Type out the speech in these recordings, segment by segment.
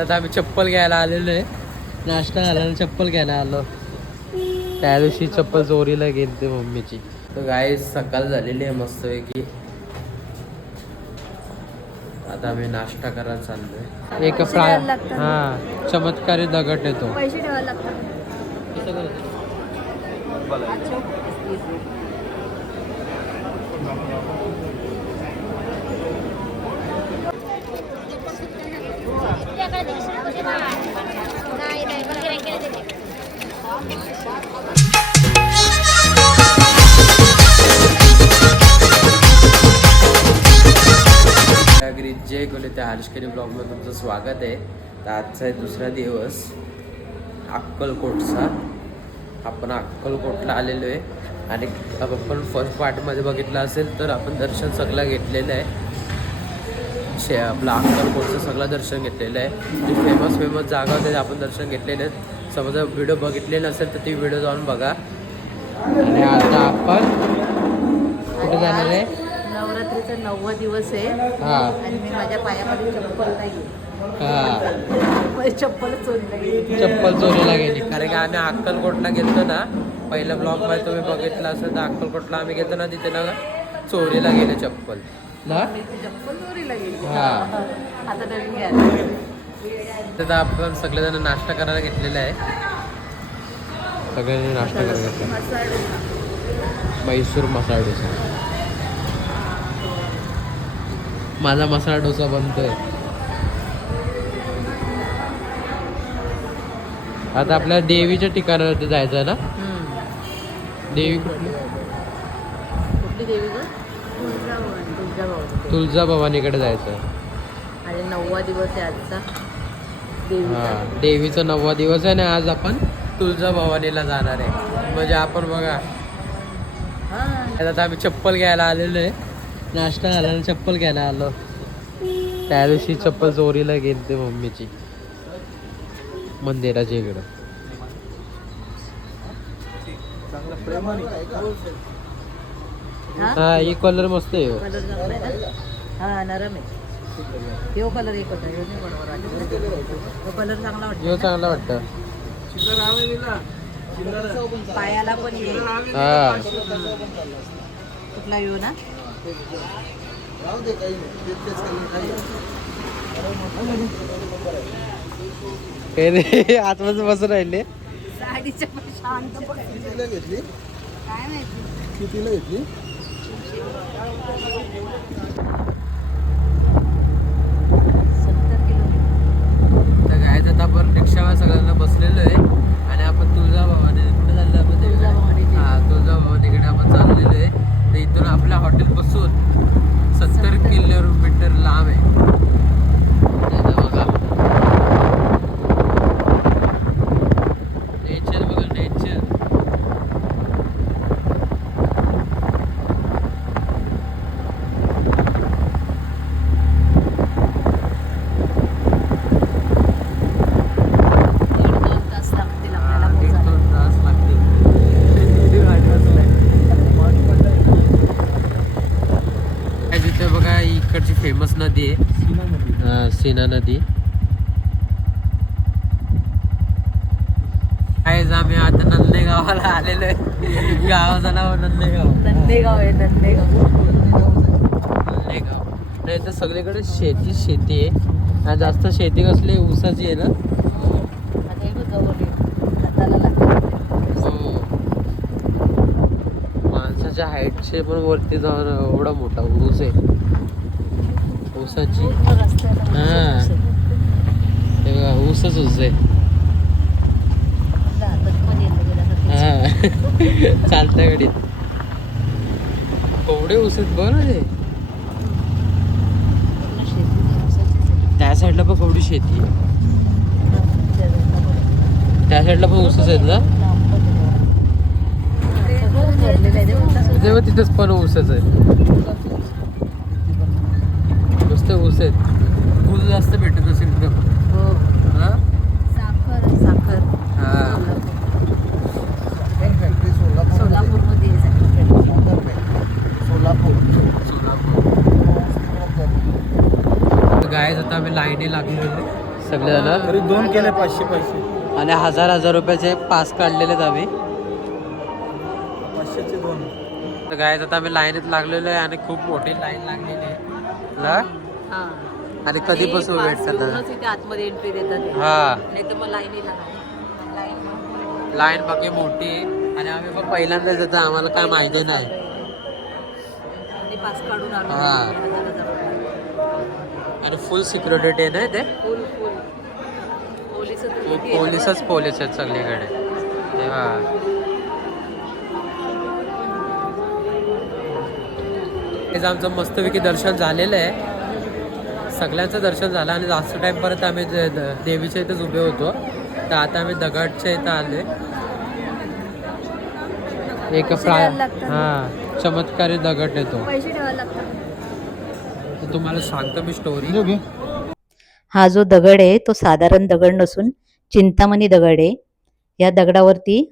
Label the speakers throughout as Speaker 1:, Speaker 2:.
Speaker 1: आता आम्ही चप्पल घ्यायला आलेलो आहे. नाश्ता झाला चप्पल घ्यायला आलो. त्या दिवशी चप्पल चोरीला गेली मम्मीची. तर गाय सकाळ झालेली आहे मस्त की आता आम्ही नाश्ता करायला चाललोय. एक फ्राय. हा चमत्कारी दगड येतो
Speaker 2: पैसे ठेवायला लागतात.
Speaker 1: जय कोले त्या हर्षकरी ब्लॉगमध्ये तुमचं स्वागत आहे. तर आजचा आहे दुसरा दिवस. अक्कलकोटचा. आपण अक्कलकोटला आलेलो आहे. आणि आपण फर्स्ट पार्टमध्ये बघितलं असेल तर आपण दर्शन सगळं घेतलेलं आहे. शे आपलं अक्कलकोटचं सगळं दर्शन घेतलेलं आहे. जे फेमस फेमस जागा होत्या आपण दर्शन घेतलेले आहेत. समजा व्हिडिओ बघितलेलं असेल तर ती व्हिडिओ जाऊन बघा. आणि आता आपण कुठे जाणार आहे?
Speaker 2: नवरात्रीचा नववा दिवस आहे.
Speaker 1: हां.
Speaker 2: आणि मी माझ्या पायामध्ये चप्पल नाही.
Speaker 1: हां.
Speaker 2: चप्पल चोरीला गेली.
Speaker 1: चप्पल चोरीला गेली. कारण की आम्ही अक्कलकोटला गेलतो ना पहिल्या ब्लॉगमध्ये तुम्ही बघितलं असेल तर अक्कलकोटला आम्ही गेलतो ना तिथे ना चोरीला गेले चप्पल. ना?
Speaker 2: मी ती चप्पल चोरीला गेली.
Speaker 1: हा.
Speaker 2: आता नवीन घ्यायला
Speaker 1: तर आपण सगळेजण नाश्ता करायला घेतलेला आहे. सगळ्यांनी नाश्ता करायला घेतला
Speaker 2: मसाला.
Speaker 1: मैसूर मसाला. डोसा माझा मसाला डोसा बनतोय. आता आपल्या देवीच्या ठिकाणावरती जायचं आहे ना? देवी कुठली?
Speaker 2: देवी
Speaker 1: तुळजा भवानीकडे जायचं
Speaker 2: आणि नववा दिवस आहे आजचा.
Speaker 1: हा
Speaker 2: देवीचा
Speaker 1: नववा दिवस आहे आणि आज आपण तुळजा भवानीला जाणार आहे. म्हणजे आपण बघा. आता आम्ही चप्पल घ्यायला आलेलो आहे. नाश्ता झाला आणि चप्पल घ्यायला आलो. त्या दिवशी चप्पल चोरीला गेली ते मम्मीची. मंदिराच्या इकडं.
Speaker 2: हा
Speaker 1: हा कलर मस्त आहे. हो.
Speaker 2: हा नरम आहे. कलर एक होता ह्यो नाही बरोबर वाटत. कलर चांगला वाटतो
Speaker 1: चांगला वाटतं.
Speaker 2: पायाला पण ये.
Speaker 1: हा.
Speaker 2: कुठला येऊ ना?
Speaker 1: हे रे आतमध्ये बसून राहिले.
Speaker 2: साडीच्या पण शांत
Speaker 3: घेतली?
Speaker 2: काय माहिती?
Speaker 3: कितीला घेतली?
Speaker 1: काय तर आपण रिक्षावर सगळ्यांना बसलेलो आहे. आणि आपण तुळजा भवानी कुठे चाललो आपण. हा तुळजा भवानीकडे आपण चाललेलो आहे. तर इथून आपल्या हॉटेलपासून सत्तर किलोमीटर लांब आहे आता बघा नेचर बघा नेचर
Speaker 2: दीड दोन तास लागतील आपल्याला
Speaker 1: एक
Speaker 2: पोहोचायला.
Speaker 1: दोन तास लागतील गाडी बसलाय काय तिथे बघा इकडची फेमस नदी आहे हा, सीना नदी. काय आम्ही आता नंदे गावाला आलेलो आहे. गावाचं नाव नंदेगाव.
Speaker 2: नंदेगाव आहे नंदेगाव.
Speaker 1: नंदेगाव. नाही तर सगळीकडे शेती शेती आहे. आणि जास्त शेती कसली ऊसाची आहे ना?
Speaker 2: हे.
Speaker 1: हो. माणसाच्या हाईटचे पण वरती जाऊन एवढा मोठा ऊस आहे. ऊसाची हा. ते बघा, ऊसच ऊस आहे. हा चालत्या गाडीत एवढे ऊस आहेत बघ ना ते. त्या साईडला पण केवढी शेती आहे
Speaker 2: त्या साईडला पण.
Speaker 1: ऊसच आहेत ना तेव्हा तिथेच पण ऊसच आहे नुसते ऊस आहेत. ऊस जास्त भेटत असेल इकडं
Speaker 2: हो.
Speaker 1: हा?
Speaker 2: साखर. साखर.
Speaker 1: हा.
Speaker 3: फॅक्टरी सोलापूर
Speaker 2: सोलापूरमध्ये साखर.
Speaker 3: सोलापूर.
Speaker 1: गाय आता आम्ही लाईनी लागलेलो. सगळेजण.
Speaker 3: तरी दोन केले पाचशे पाचशे
Speaker 1: आणि हजार हजार रुपयाचे पास काढलेले आहेत आम्ही.
Speaker 3: पाचशेचे दोन.
Speaker 1: तर काय आता आम्ही लाईनीत लागलेलो आहे आणि खूप मोठी लाईन लागलेली आहे?
Speaker 4: हा
Speaker 1: आणि कधीपासून
Speaker 4: ते
Speaker 1: वेट
Speaker 4: pass
Speaker 1: करतात?
Speaker 4: घेऊनच इथे आतमध्ये एंट्री देतात.
Speaker 1: हा.
Speaker 4: नाही तर मग लाईनीला लाईन
Speaker 1: लाईन बाकी मोठी. आणि आम्ही पण पहिल्यांदाच येतो. आम्हाला काय माहिती नाही.
Speaker 4: पास काढून
Speaker 1: हा. आणि फुल सिक्युरिटी आहे ना ते
Speaker 4: फुल फुल पोलीस
Speaker 1: पोलिसच पोलीस आहेत सगळीकडे. तेव्हा. आमचं मस्तपैकी दर्शन झालेलं आहे. सगळ्यांचं दर्शन झालं आणि जास्त टाइम परत आम्ही देवीच्या इथेच उभे होतो. तर आता आम्ही दगडच्या इथं आले एक प्रा हा चमत्कारी दगड येतो तुम्हाला सांगतो मी स्टोरी
Speaker 4: हा जो दगड आहे तो साधारण दगड नसून चिंतामणी दगड आहे. या दगडावरती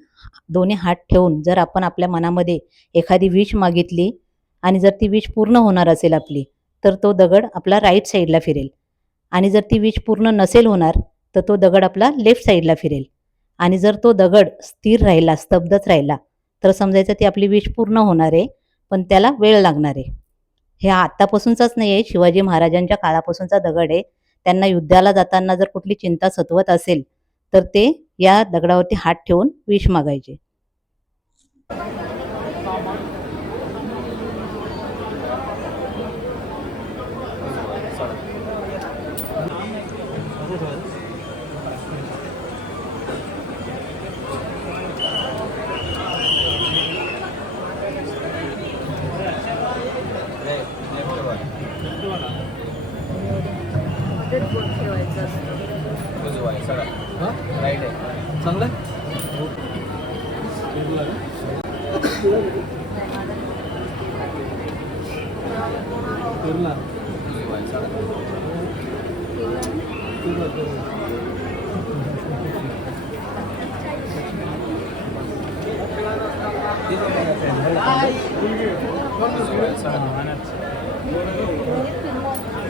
Speaker 4: दोन्ही हात ठेवून जर आपण आपल्या मनामध्ये एखादी विश मागितली आणि जर ती विश पूर्ण होणार असेल आपली तर तो दगड आपला राईट साईडला फिरेल. आणि जर ती विष पूर्ण नसेल होणार तर तो दगड आपला लेफ्ट साईडला फिरेल. आणि जर तो दगड स्थिर राहिला स्तब्धच राहिला तर समजायचं ती आपली विष पूर्ण होणार आहे पण त्याला वेळ लागणार आहे. हे आत्तापासूनचाच नाही आहे शिवाजी महाराजांच्या काळापासूनचा दगड आहे. त्यांना युद्धाला जाताना जर कुठली चिंता सतवत असेल तर ते या दगडावरती हात ठेवून विष मागायचे
Speaker 1: चांगलं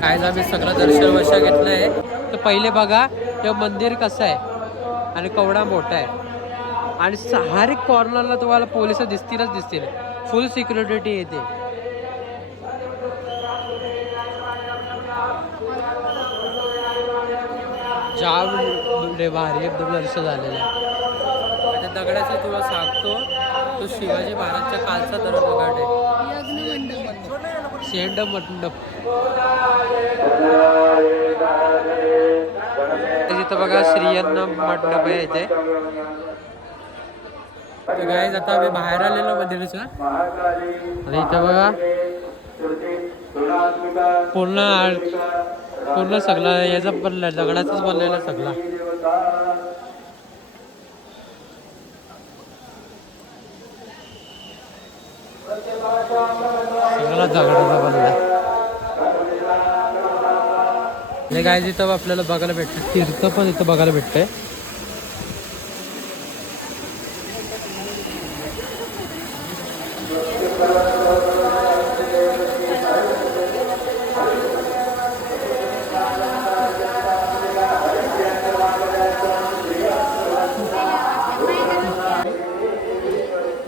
Speaker 1: काय आम्ही सगळं दर्शन वर्ष घेतलंय तर पहिले बघा ते मंदिर कसं आहे आणि केवढा मोठा आहे. आणि हर एक कॉर्नरला तुम्हाला पोलीस दिसतीलच दिसतील. फुल सिक्युरिटी येते. जाम भारी एकदम दर्शन झालेलं आहे. आणि दगडाचं तुला सांगतो तो शिवाजी महाराजच्या कालचा दर दगड आहे शेंड मंडप. तिथं बघा श्रीयन्न मंडप आहे इथे. तर guys, आता आम्ही बाहेर आलेलो मंदिराचं आणि इथं बघा पूर्ण आळ- पूर्ण सगळं याचं बनलं लग्नाचाच बनलेला सगळं. सगळं दगडाचा बनलाय काय इथं आपल्याला बघायला भेटतं. तीर्थ पण इथं बघायला भेटतंय.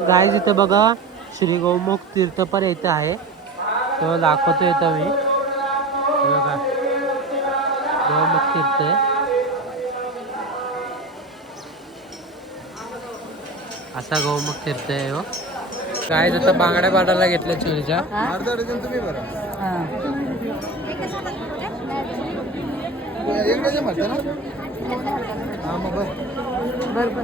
Speaker 1: गाय इथं बघा श्री गौमुख तीर्थ पण इथं आहे. तो दाखवतो इथं मी. बघा. गौमुख तीर्थ आहे. असा गौमुख तीर्थ आहे हो. काय आता बांगड्या पाडायला घेतल्या चोरीच्या.
Speaker 3: अर्धा डझन तुम्ही बरं एक डझन म्हणता ना? हा मग बरं.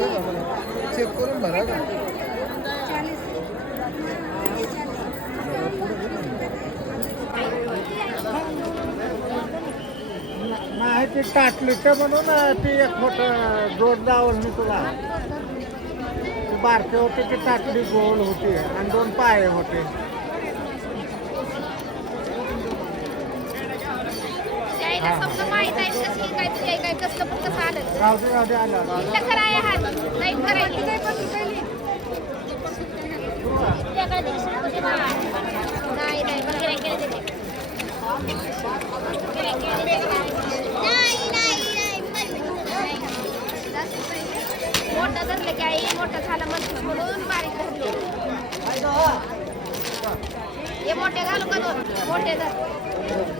Speaker 3: चेक करून भरा का?
Speaker 5: नाही ते टाटलीचं म्हणून ती एक मोठं जोड दावल मी तुला. बारके होते ते टाटली गोल होती आणि दोन पाय होते.
Speaker 6: त्याला समजा माहीत आहे कशी काय तुझ्या काय कसलं पण कसं आलं.
Speaker 5: राहू
Speaker 6: इथलं खरं आहे. हा नाही करायची त्याकडे दिवशी तुझी बाळ. नाही मोठा धरलं की आई मोठा झालं म्हणतो म्हणून बारीक धरले. हे मोठे घालू का दोन? मोठे धर.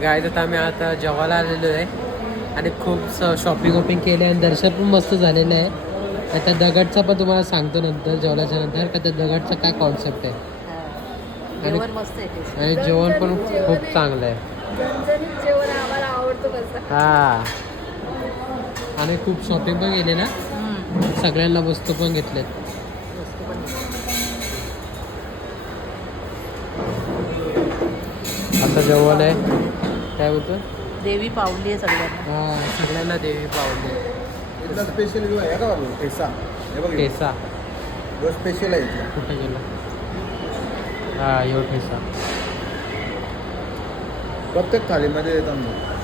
Speaker 1: गाय तर आम्ही आता जेवायला आलेलो आहे. आणि खूप शॉपिंग वॉपिंग केली आणि दर्शन पण मस्त झालेलं आहे. आणि त्या दगडचा पण तुम्हाला सांगतो नंतर जेवणाच्या नंतर का त्या दगडचा काय कॉन्सेप्ट आहे. आणि जेवण पण खूप चांगलं आहे
Speaker 5: झणझणीत जेवण आम्हाला आवडतं बस
Speaker 1: हा. आणि खूप शॉपिंग पण केली ना. सगळ्यांना वस्तू पण घेतल्यात. आता जेवण आहे. काय बोलतो?
Speaker 2: देवी पावली आहे सगळ्यांना.
Speaker 1: हा सगळ्यांना देवी पावली
Speaker 3: इथला स्पेशल व्ह्यू आहे का बाबू? ठेसा. हे बघ
Speaker 1: ठेसा.
Speaker 3: जो स्पेशल आहे इथला.
Speaker 1: कुठे गेला? हा यो ठेसा.
Speaker 3: प्रत्येक थालीमध्ये येतात मग.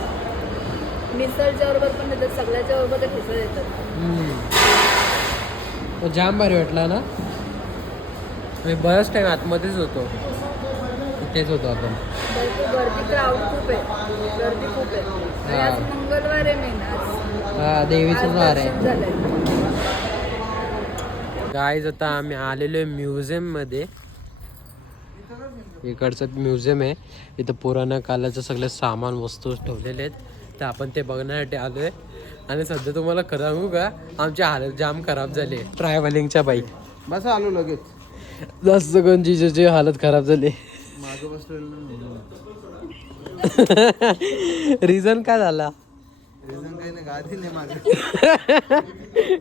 Speaker 5: मिसळच्या बरोबर पण देतात सगळ्याच्या बरोबर ते ठेचा देतात.
Speaker 1: हम्म. तो जाम भारी वाटला ना? मी बराच टाइम आतमध्येच होतो. इथेच होतो आपण.
Speaker 5: भरपूर गर्दी क्राऊड खूप आहे. गर्दी खूप आहे. आणि
Speaker 1: हा.
Speaker 5: आज मंगळवार आहे मेन आज.
Speaker 1: हा देवीचं
Speaker 5: आज दर्शन
Speaker 1: आहे.
Speaker 5: झालंय.
Speaker 1: गाईज आता आम्ही आलेलो आहे म्युझियममध्ये इकडचं म्युझियम आहे. इथं पुराण्या कालाचं सगळे सामान वस्तू ठेवलेले आहेत. तर आपण ते बघण्यासाठी आलो आहे आणि सध्या तुम्हाला खरं सांगू का आमची हालत जाम खराब झाली ट्रॅव्हलिंगच्या बाईक
Speaker 3: बस आलो लगेच.
Speaker 1: जास्त करून जिजेची हालत खराब झाली. रिझन काय झाला?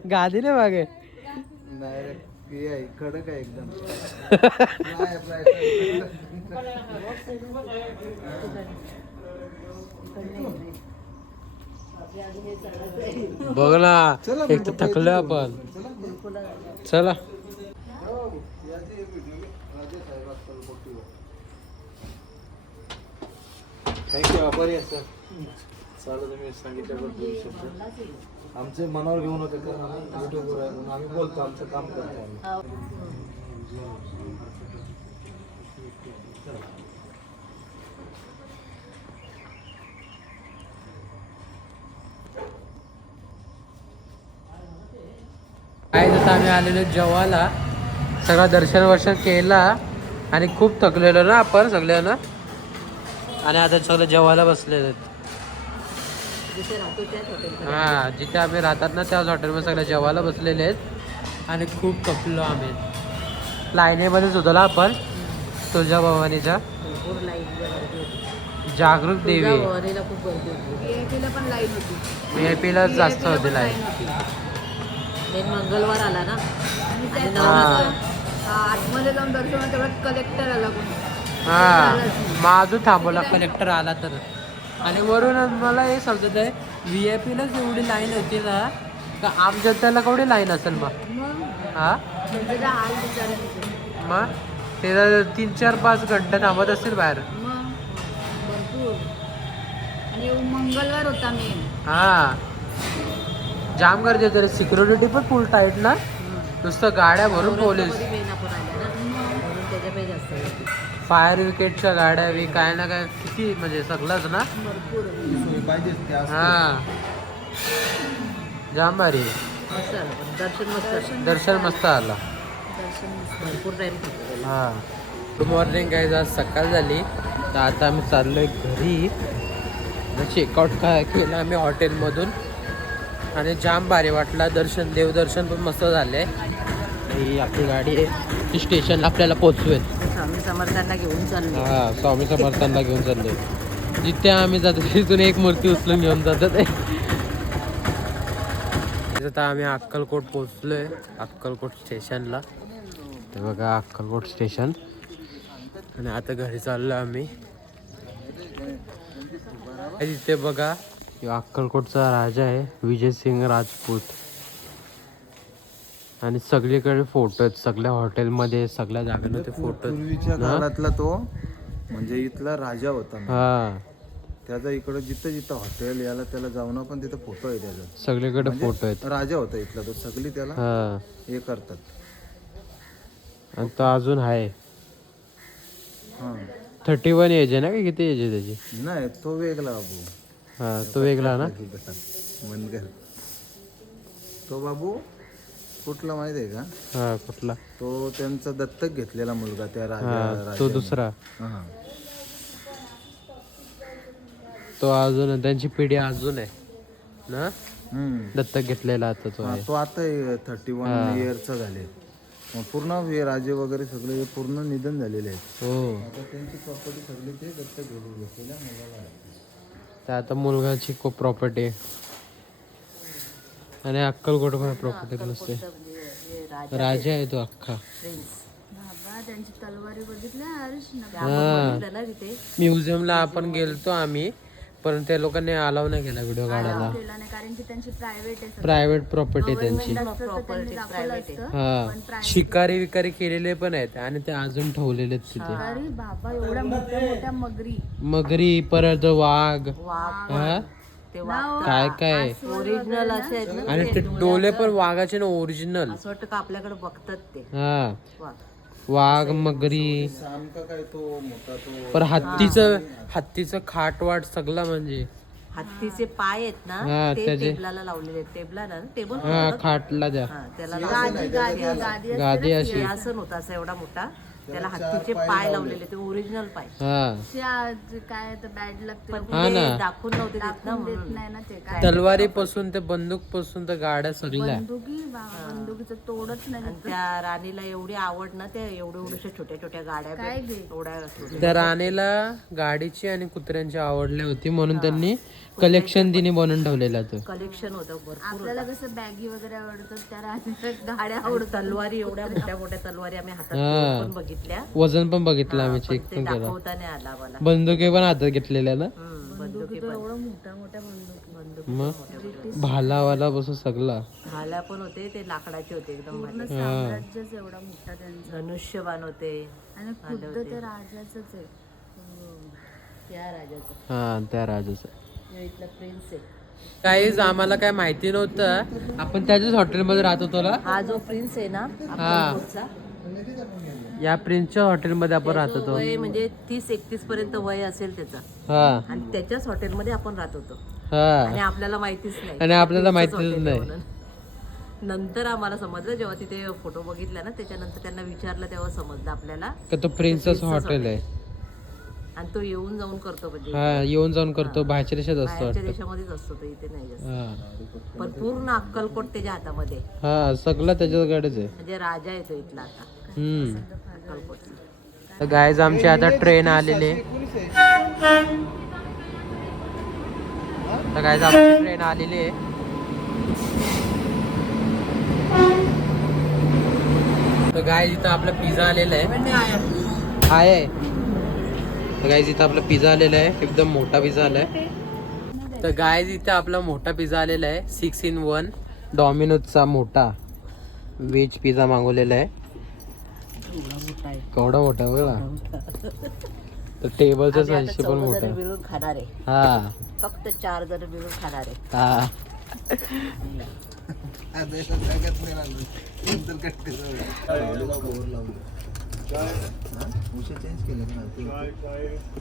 Speaker 3: गादी नाही
Speaker 1: मागे.
Speaker 3: आहे कडक आहे एकदम. नाही आपला
Speaker 1: बघ ना एक तर थकलो आपण. चला
Speaker 3: थँक्यू आभारी आहे सर चालू तुम्ही सांगितल्याबद्दल आमचे मनावर घेऊन होते कारण आम्ही युट्यूबवर आहे म्हणून आम्ही बोलतो आमचं काम करतो
Speaker 1: आता आम्ही आलेलो जेवायला सगळं दर्शन वर्शन केला आणि खूप थकलेलो ना आपण सगळ्यांना. आणि आता सगळं जेवायला बसलेलो हा जिथे आम्ही राहतात ना त्याच हॉटेलमध्ये सगळं जेवायला बसलेले आहेत. आणि खूप थकलो आम्ही. लाईनीमध्येच होतो ना आपण तुळजा भवानीच्या. जागरूक देवी.
Speaker 2: भवानीला खूप गर्दी होती.
Speaker 5: VIP ला पण लाईन होती.
Speaker 1: व्ही आय पीला जास्त होती लाईन
Speaker 2: मेन मंगळवार आला ना?
Speaker 5: आणि
Speaker 2: नवरात्र.
Speaker 5: आतमध्ये जाऊन दर्शन तेवढ्यात कलेक्टर आला कोणी?
Speaker 1: हा माझू थांबवला कलेक्टर आला तर. आणि वरून मला हे समजत आहे व्ही आय पीलाच एवढी लाईन होती ना का आमच्या त्याला केवढी लाईन असेल मग हा?
Speaker 5: हाल होते.
Speaker 1: मग? ते तर तीन चार पाच घंटे थांबत असतील बाहेर.
Speaker 5: मग भरपूर. आणि मंगळवार होता मेन
Speaker 1: हा. जाम गर्दी होती सिक्युरिटी पण फुल टाईट ना? नुसतं गाड्या भरून पोलीस. फायर विकेटच्या गाड्या बी काय ना काय किती म्हणजे सगळंच ना. हा. जाम भारी.
Speaker 2: दर्शन मस्त आलं.
Speaker 1: दर्शन मस्त आला.
Speaker 5: दर्शन
Speaker 2: भरपूर टाइम थांबलो
Speaker 1: हा. गुड मॉर्निंग गाईज आज सकाळ झाली. तर आता आम्ही चाललोय घरी. चेकआउट काय केलं आम्ही हॉटेलमधून आणि जाम भारी वाटला. दर्शन देवदर्शन पण मस्त झाले. ही आपली गाडी आहे. ती स्टेशनला आपल्याला पोचवेल
Speaker 2: स्वामी समर्थांना घेऊन चाललो
Speaker 1: हा स्वामी समर्थांना घेऊन चाललोय. जिथे आम्ही जातो तिथून एक मूर्ती उचलून घेऊन जातात. आता आम्ही अक्कलकोट पोचलोय अक्कलकोट स्टेशनला ते बघा अक्कलकोट स्टेशन आणि आता घरी चाललो आम्ही. तिथे बघा ह्यो अक्कलकोटचा राजा आहे विजय सिंग राजपूत. आणि सगळीकडे फोटो आहेत सगळ्या हॉटेलमध्ये सगळ्या जागांमध्ये फोटो
Speaker 3: पूर्वीच्या काळातला तो म्हणजे इथला राजा होता.
Speaker 1: हा.
Speaker 3: त्याचा इकडं जिथं जिथं हॉटेल याला त्याला जाऊन पण तिथं फोटो आहे त्याचा.
Speaker 1: सगळीकडे
Speaker 3: म्हणजे
Speaker 1: फोटो आहेत.
Speaker 3: राजा होता इथला तो. सगळी त्याला
Speaker 1: हा.
Speaker 3: हे करतात.
Speaker 1: आणि तो अजून आहे.
Speaker 3: हा.
Speaker 1: थर्टी वन एज आहे ना का? किती एज आहे त्याची?
Speaker 3: नाही तो वेगळा बाबू.
Speaker 1: हा तो वेगळा ना?
Speaker 3: मनगर तो बाबू कुठला माहीत आहे का?
Speaker 1: हा कुठला?
Speaker 3: तो त्यांचा दत्तक घेतलेला मुलगा त्या राजा
Speaker 1: हा तो
Speaker 3: राजाने.
Speaker 1: दुसरा.
Speaker 3: हा.
Speaker 1: तो अजून. त्यांची पिढी अजून आहे ना?
Speaker 3: हम्म.
Speaker 1: दत्तक घेतलेला आता तो
Speaker 3: हा,
Speaker 1: आहे.
Speaker 3: तो आता थर्टी वन इयरचा झाले. मग पूर्ण हे राजे वगैरे सगळे पूर्ण निधन झालेले आहेत.
Speaker 1: हो.
Speaker 3: आता त्यांची प्रॉपर्टी सगळी ते दत्तक घेऊन घेतलेल्या मुलाला आहे.
Speaker 1: तर आता मुलगाची खूप प्रॉपर्टी आहे. आणि अक्कलकोट पण प्रॉपर्टी नसते राजा आहे तो अख्खा. म्युझियमला आपण गेलतो आम्ही. पण त्या लोकांनी अलाव नाही केला व्हिडिओ काढायला.
Speaker 6: कारण की त्यांची प्रायव्हेट आहे
Speaker 1: प्रायव्हेट प्रॉपर्टी त्यांची.
Speaker 2: प्रॉपर्टी प्रायव्हेट आहे.
Speaker 1: हा. शिकारी विकारी केलेले पण आहेत आणि ते अजून ठेवलेले आहेत तिथे.
Speaker 6: अरे बाबा एवढ्या मोठ्या मोठ्या मगरी.
Speaker 1: मगरी परत वाघ. हा?
Speaker 2: ते वाघ
Speaker 1: काय काय?
Speaker 2: ओरिजिनल असे आहेत ना
Speaker 1: आणि ते. डोले पण वाघाचे ना ओरिजिनल
Speaker 2: असं वाटतं का आपल्याकडे बघतात ते?
Speaker 1: हा.
Speaker 2: वाघ.
Speaker 1: वाघ मगरी.
Speaker 3: आमका काय तो मोठा तो
Speaker 1: पर हत्तीचं हत्तीचं खाटवाट सगळं म्हणजे.
Speaker 2: हत्तीचे पाय आहेत
Speaker 1: हा,
Speaker 2: ना ते
Speaker 1: त्याचे-
Speaker 2: टेबलाला लावलेले आहेत. टेबला ना टेबल
Speaker 1: हा खाटला द्या.
Speaker 2: हा त्याला लावलेलं
Speaker 1: गादी अशी.
Speaker 2: सिंहासन होता असा एवढा मोठा. त्याला हत्तीचे पाय लावलेले ते ओरिजिनल पाय.
Speaker 1: हा.
Speaker 6: काय तर बॅड लागते
Speaker 2: पण
Speaker 1: हा
Speaker 2: ते
Speaker 1: ना.
Speaker 2: दाखवून नव्हते देत ना म्हणून.
Speaker 6: नाही ना ते काय.
Speaker 1: तलवारी पासून ते बंदूकपासून तर गाड्या सगळ्या
Speaker 6: बंदुकी बा- बंदुकीचं तोडच नाही.
Speaker 2: आणि त्या राणीला एवढी आवड ना त्या एवढ्या एवढ्याशा छोट्या छोट्या गाड्या
Speaker 6: काय
Speaker 2: भेट-
Speaker 6: घे?
Speaker 2: एवढ्या
Speaker 1: त्या राणीला गाडीची आणि कुत्र्यांची आवडली होती म्हणून त्यांनी कलेक्शन तिने बनवून ठेवलेलं होतं
Speaker 2: कलेक्शन होतं भरपूर
Speaker 6: आपल्याला कसं बॅगी वगैरे आवडतात त्या राहत्या गाड्या
Speaker 2: आवड तलवारी एवढ्या मोठ्या मोठ्या तलवारी आम्ही हातात
Speaker 1: हा.
Speaker 2: घेऊन पण बघितल्या?
Speaker 1: वजन पण बघितलं आम्ही चेक पण केलं.
Speaker 2: दाखवता नाही आला मला
Speaker 1: बंदुके पण हातात घेतलेल्या ना?
Speaker 2: हम्म, बंदुकी पण.
Speaker 6: एवढं मोठ्या मोठ्या बंदुकी
Speaker 2: बंदूक
Speaker 1: मग? भालावाला बसून सगळा.
Speaker 2: भाल्या पण होते ते लाकडाचे होते एकदम भारी.
Speaker 6: साम्राज्यच एवढा मोठा त्यांचा.
Speaker 2: धनुष्यबाण होते
Speaker 6: आणि खुद्द ते राजाच आहे.
Speaker 2: त्या राजाचं.
Speaker 1: हा त्या राजाचं.
Speaker 2: ह्यो इथला प्रिन्स आहे.
Speaker 1: काहीच आम्हाला काय माहिती नव्हतं. आपण त्याच्याच हॉटेलमध्ये राहत होतो ना?
Speaker 2: हा जो प्रिन्स आहे ना अक्कलकोटचा,
Speaker 1: या प्रिन्सच्या हॉटेलमध्ये आपण राहत होतो.
Speaker 2: वय म्हणजे तीस एकतीस पर्यंत वय असेल त्याचा.
Speaker 1: हा.
Speaker 2: आणि त्याच्याच हॉटेलमध्ये आपण राहत होतो.
Speaker 1: हा.
Speaker 2: आणि आपल्याला माहितीच नाही.
Speaker 1: आणि आपल्याला माहितीच नाही.
Speaker 2: म्हणून. नंतर आम्हाला समजलं जेव्हा तिथे फोटो बघितला ना त्याच्यानंतर त्यांना विचारलं तेव्हा समजलं आपल्याला
Speaker 1: का तो प्रिन्सच हॉटेल आहे.
Speaker 2: आणि तो येऊन जाऊन करतो म्हणजे
Speaker 1: हा येऊन जाऊन करतो बाहेरच्या देशात असतो
Speaker 2: बाहेरच्या
Speaker 1: वाटतं.
Speaker 2: देशामध्येच असतो तो इथे नाही जास्त.
Speaker 1: हा.
Speaker 2: पण पूर्ण अक्कलकोट त्याच्या हातामध्ये. आहे.
Speaker 1: हा सगळं त्याच्याकडेच आहे.
Speaker 2: म्हणजे राजा येतो इथला आता.
Speaker 1: हम्म.
Speaker 2: अक्कलकोटचा.
Speaker 1: तर गायज आमची आता ट्रेन आलेली आहे. तर गायज आमची ट्रेन आलेली आहे. तर गाय इथं आपला पिझ्झा आलेला आहे. आहे. तर गायज इथं आपला पिझ्झा आलेला आहे. एकदम मोठा पिझ्झा आलाय. तर गायज इथं आपला मोठा पिझ्झा आलेला आहे. सिक्स इन वन डॉमिनोजचा मोठा व्हेज पिझ्झा मागवलेला आहे. केवढा मोठा बघा. तर टेबलचा
Speaker 2: आता
Speaker 1: साईजशी पण मोठा
Speaker 2: जण
Speaker 1: आहे.
Speaker 2: मिळून खाणार आहे.
Speaker 1: हा.
Speaker 2: फक्त चार जण मिळून खाणार आहे.
Speaker 1: हा.
Speaker 3: उशी चेंज केले ना ते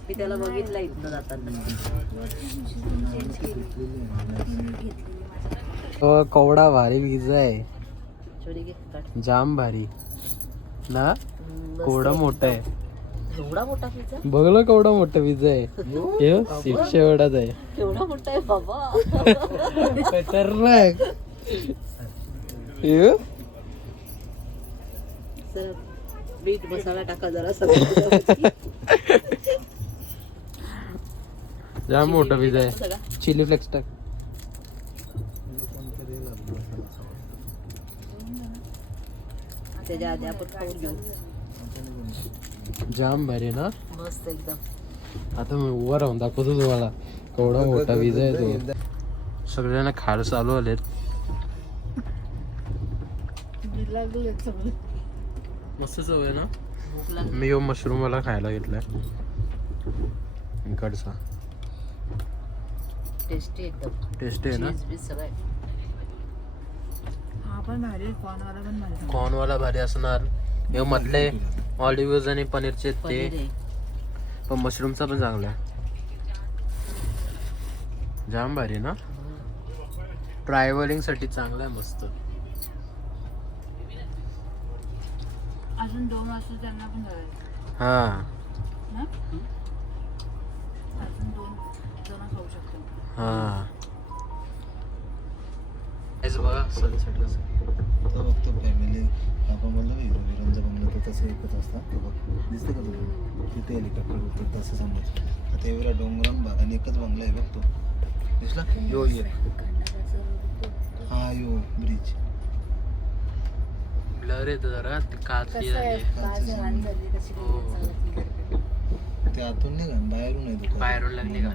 Speaker 2: मी त्याला बघितलं इथनं जाताना.
Speaker 1: तो कवडा भारी पिझ्झा आहे. जाम भारी. ना. केवढा मोठा आहे.
Speaker 2: एवढा मोठा पिझ्झा
Speaker 1: बघलं केवढा मोठा पिझ्झा आहे. हे सीटशे एवढाच आहे.
Speaker 2: एवढा मोठा आहे बाबा.
Speaker 1: खतरनाक.
Speaker 2: बीट मसाला टाका जरा सगळं
Speaker 1: जाम मोठा पिझ्झा आहे चिली फ्लेक्स टाक.
Speaker 2: त्याच्या आधी आपण खाऊन घेऊ.
Speaker 1: जाम भारी ना?
Speaker 2: मस्त एकदम.
Speaker 1: आता मी उभा राहून दाखवतो तुम्हाला. केवढा मोठा पिझ्झा आहे तो. सगळ्यांना खायला चालू आलेत. मस्त सवय ना? मी यो मशरूम वाला खायला घेतलाय. इकडचा.
Speaker 2: टेस्टी एकदम
Speaker 1: टेस्टी आहे ना?
Speaker 2: चीज बीज सगळं आहे.
Speaker 1: कॉर्न वाला भारी असणार. हे मधले ऑलिव्हज आणि पनीरचे ते. पण मशरूमचा पण चांगला आहे. जाम भारी ना? ट्रॅव्हलिंगसाठी चांगला आहे मस्त.
Speaker 2: अजून दोन वाजता त्यांना पण जायचं.
Speaker 1: हा.
Speaker 2: ना अजून दोन जण खाऊ शकतो
Speaker 1: हा. हेच बघा सनसेट कसं
Speaker 3: तो बघतो फॅमिली आपण बोललो हिरो बंगलं तर तसं एकच असतं. तो बघ दिसतं का तुला? तिथे हेलिकॉप्टर उतरत तसं समज आता एवढा डोंगरान भाग आणि एकच बंगला आहे बघ तो दिसला यो ये. हा यो ब्रिज
Speaker 1: ब्लर येतं जरा ते काच हे झाली. हो.
Speaker 3: ते आतून नाही का बाहेरून आहे
Speaker 1: बाहेरून लागली का